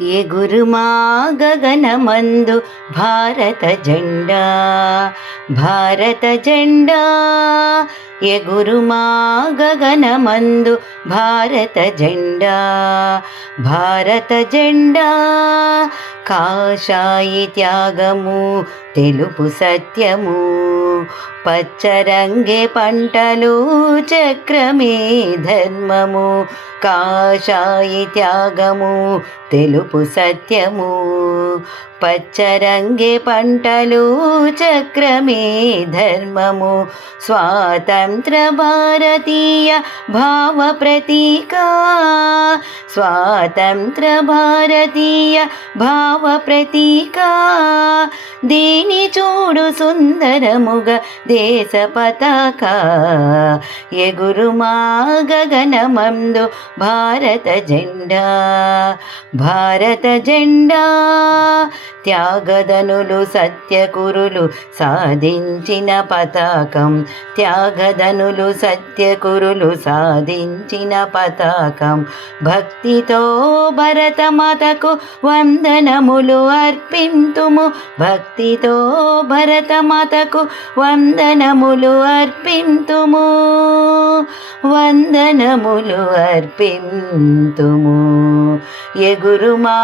ఎగురుమా గగనమందు భారత జెండా, భారత జెండా. ఎగురుమా గగనమందు భారత జెండా, భారత జెండా. కాషాయి త్యాగము తెలుపు సత్యము, పచ్చరంగే పంటలు చక్రమే ధర్మము. కాషాయి త్యాగము తెలుపు సత్యము, పచ్చరంగే పంటలు చక్రమే ధర్మము. స్వాతంత్ర భారతీయ భావ ప్రతీక, స్వాతంత్ర భారతీయ భావ ప్రతీక. దీని చూడు సుందరముగా దేశ పతాక. ఎగురుమా గగనమందు భారత జెండా, భారత జెండా. త్యాగదనులు సత్యకురులు సాధించిన పతాకం, త్యాగదనులు సత్యకురులు సాధించిన పతాకం. భక్తితో భరతమాతకు వందనములు అర్పింతుము, భక్తితో భరతమాతకు వందనములు అర్పింతుము, వందనములు అర్పింతుము. ఎగురుమా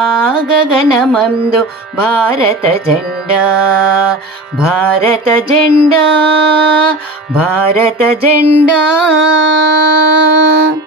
గగనమందు భారత జెండా, భారత జెండా, భారత జెండా.